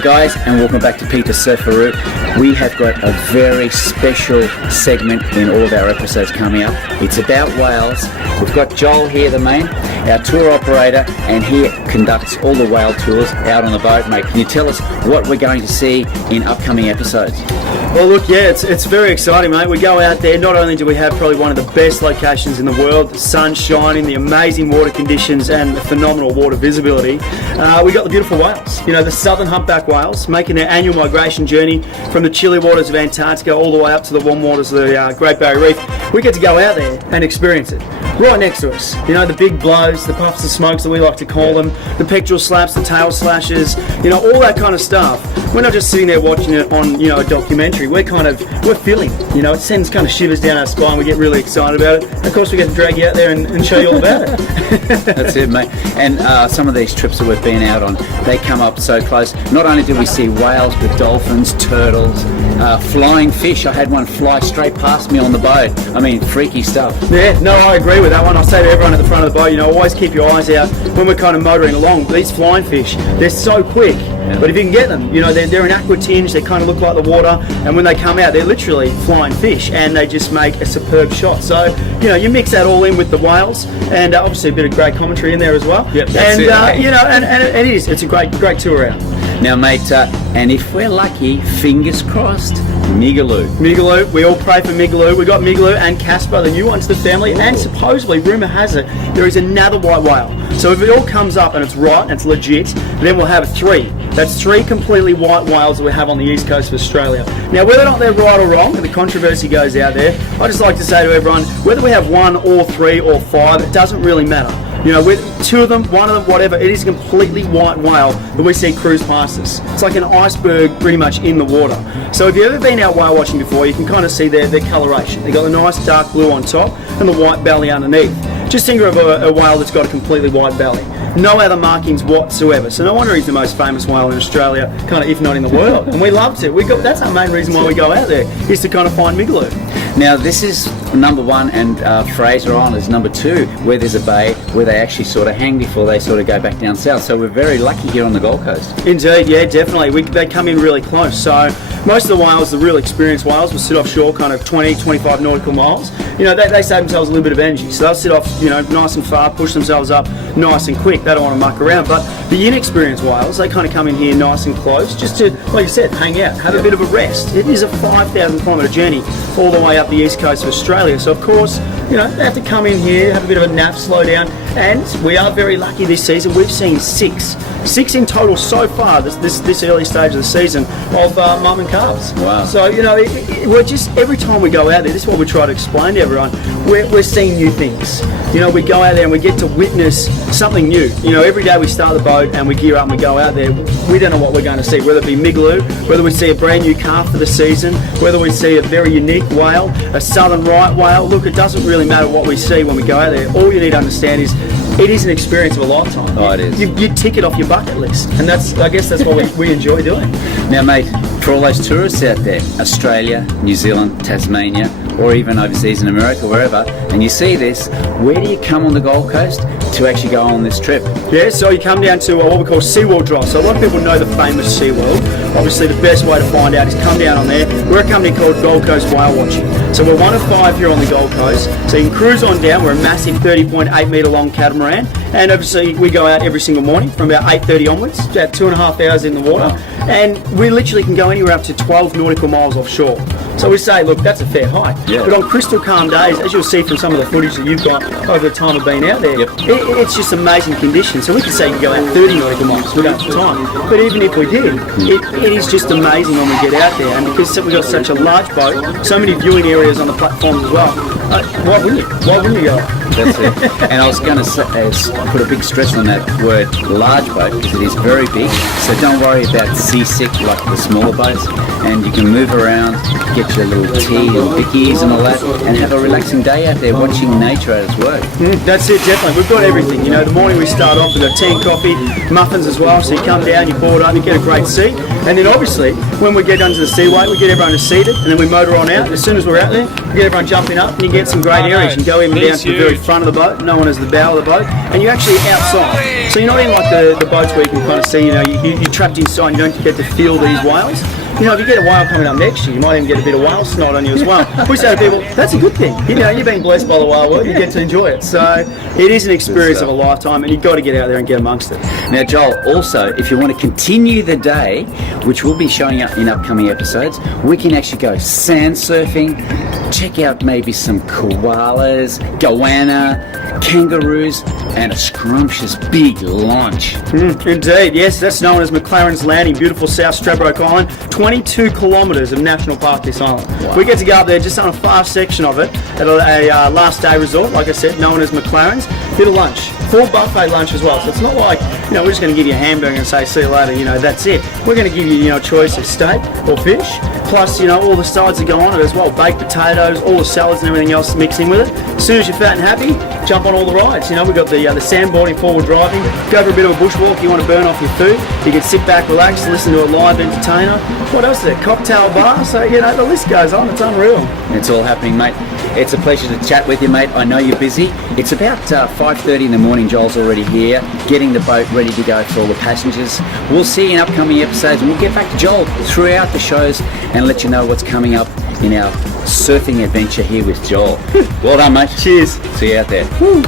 G'day guys, and welcome back to Peter Surfaroo. We have got a very special segment in all of our episodes coming up. It's about whales. We've got Joel here, the main, our tour operator, and he conducts all the whale tours out on the boat. Mate, can you tell us what we're going to see in upcoming episodes? Well, look, yeah, it's very exciting, mate. We go out there, not only do we have probably one of the best locations in the world, the sun shining, the amazing water conditions, and the phenomenal water visibility, we got the beautiful whales. You know, the southern humpback whales making their annual migration journey from the chilly waters of Antarctica all the way up to the warm waters of the Great Barrier Reef. We get to go out there and experience it. Right next to us, you know, the big blows, the puffs and smokes that we like to call them, the pectoral slaps, the tail slashes, you know, all that kind of stuff. We're not just sitting there watching it on, you know, a documentary. We're feeling, you know, it sends kind of shivers down our spine. We get really excited about it. Of course, we get to drag you out there and show you all about it. That's it, mate. And some of these trips that we've been out on, they come up so close. Not only do we see whales, but dolphins, turtles, flying fish. I had one fly straight past me on the boat. I mean, freaky stuff. Yeah, no, I agree with that one. I say to everyone at the front of the boat, you know, always keep your eyes out when we're kind of motoring along. These flying fish, they're so quick. Yeah. But if you can get them, you know, they're an aqua tinge, they kind of look like the water, and when they come out, they're literally flying fish, and they just make a superb shot. So, you know, you mix that all in with the whales, and obviously a bit of great commentary in there as well. Yep, that's and, you know, and it's a great tour out. Now, mate, and if we're lucky, fingers crossed, Migaloo. We all pray for Migaloo. We got Migaloo and Casper, the new one to the family, and supposedly, rumour has it, there is another white whale. So if it all comes up and it's right and it's legit, then we'll have three. That's three completely white whales that we have on the east coast of Australia. Now, whether or not they're right or wrong, and the controversy goes out there, I just like to say to everyone, whether we have one or three or five, it doesn't really matter. You know, with two of them, one of them, whatever, it is a completely white whale that we see cruise past us. It's like an iceberg pretty much in the water. So if you've ever been out whale watching before, you can kind of see their coloration. They've got the nice dark blue on top and the white belly underneath. Just think of a whale that's got a completely white belly. No other markings whatsoever. So no wonder he's the most famous whale in Australia, kind of if not in the world. And we loved it. That's our main reason why we go out there, is to kind of find Migaloo. Now, this is number one, and Fraser Island is number two, where there's a bay where they actually sort of hang before they sort of go back down south. So we're very lucky here on the Gold Coast. Indeed, yeah, definitely. They come in really close. So most of the whales, the real experienced whales, will sit offshore kind of 20, 25 nautical miles. You know, they save themselves a little bit of energy. So they'll sit off, you know, nice and far, push themselves up nice and quick. They don't want to muck around. But the inexperienced whales, they kind of come in here nice and close just to, like you said, hang out, have a bit of a rest. It is a 5,000 kilometre journey all the way up the east coast of Australia. So of course, you know, they have to come in here, have a bit of a nap, slow down, and we are very lucky this season. We've seen six in total so far this early stage of the season of mum and calves. Wow. So, you know, we're just, every time we go out there, this is what we try to explain to everyone, we're seeing new things. You know, we go out there and we get to witness something new. You know, every day we start the boat and we gear up and we go out there, we don't know what we're going to see, whether it be Migaloo, whether we see a brand new calf for the season, whether we see a very unique whale, a southern right whale. Look, it doesn't really matter what we see when we go out there. All you need to understand is it is an experience of a lifetime. Oh, it is. You tick it off your bucket list, and I guess that's what we enjoy doing. Now, mate, for all those tourists out there, Australia, New Zealand, Tasmania, or even overseas in America, wherever, and you see this, where do you come on the Gold Coast to actually go on this trip? Yeah, so you come down to what we call SeaWorld Drive. So a lot of people know the famous SeaWorld. Obviously, the best way to find out is come down on there. We're a company called Gold Coast Whale Watching. So we're one of five here on the Gold Coast. So you can cruise on down. We're a massive 30.8 metre long catamaran. And obviously, we go out every single morning from about 8:30 onwards, about 2.5 hours in the water. Wow. And we literally can go anywhere up to 12 nautical miles offshore. So we say, look, that's a fair hike. Yeah. But on crystal calm days, as you'll see from some of the footage that you've got over the time of being out there, it's just amazing conditions. So we can say you can go out 30 nautical miles without the time. But even if we did, it is just amazing when we get out there. And because we've got such a large boat, so many viewing areas on the platforms as well, why wouldn't you? Why wouldn't you go? That's it. And I was going to put a big stress on that word large boat, because it is very big. So don't worry about seasick like the smaller boats, and you can move around, get get your little tea and bickies and all that, and have a relaxing day out there watching nature at its work. That's it, definitely. We've got everything. You know, the morning we start off, we've got tea and coffee, muffins as well. So you come down, you board up, you get a great seat. And then obviously, when we get onto the seaway, we get everyone seated, and then we motor on out. And as soon as we're out there, we get everyone jumping up, and you get some great areas. You can go even down to the very front of the boat, known as the bow of the boat, and you're actually outside. So you're not in like the boats where you can kind of see, you know, you're trapped inside and you don't get to feel these whales. You know, if you get a whale coming up next to you, you might even get a bit of whale snot on you as well. We say to people, that's a good thing. You know, you've been blessed by the whale world, you get to enjoy it. So it is an experience of a lifetime, and you've got to get out there and get amongst it. Now, Joel, also, if you want to continue the day, which we'll be showing up in upcoming episodes, we can actually go sand surfing, check out maybe some koalas, goanna, kangaroos, and a scrumptious big launch. Indeed, yes, that's known as McLaren's Landing, beautiful South Stradbroke Island, 22 kilometres of national park this island. Wow. We get to go up there just on a fast section of it at a last day resort, like I said, known as McLaren's. Bit of lunch, full buffet lunch as well, so it's not like, you know, we're just going to give you a hamburger and say see you later, you know, that's it. We're going to give you, you know, a choice of steak or fish, plus, you know, all the sides that go on it as well, baked potatoes, all the salads and everything else mixing with it. As soon as you're fat and happy, jump on all the rides. You know, we've got the sandboarding, forward driving, go for a bit of a bushwalk, you want to burn off your food, you can sit back, relax, listen to a live entertainer. What else is there? Cocktail bar, so, you know, the list goes on, it's unreal. It's all happening, mate. It's a pleasure to chat with you, mate. I know you're busy. It's about 5:30 in the morning. Joel's already here, getting the boat ready to go for all the passengers. We'll see you in upcoming episodes, and we'll get back to Joel throughout the shows and let you know what's coming up in our surfing adventure here with Joel. Well done, mate. Cheers. See you out there. Woo.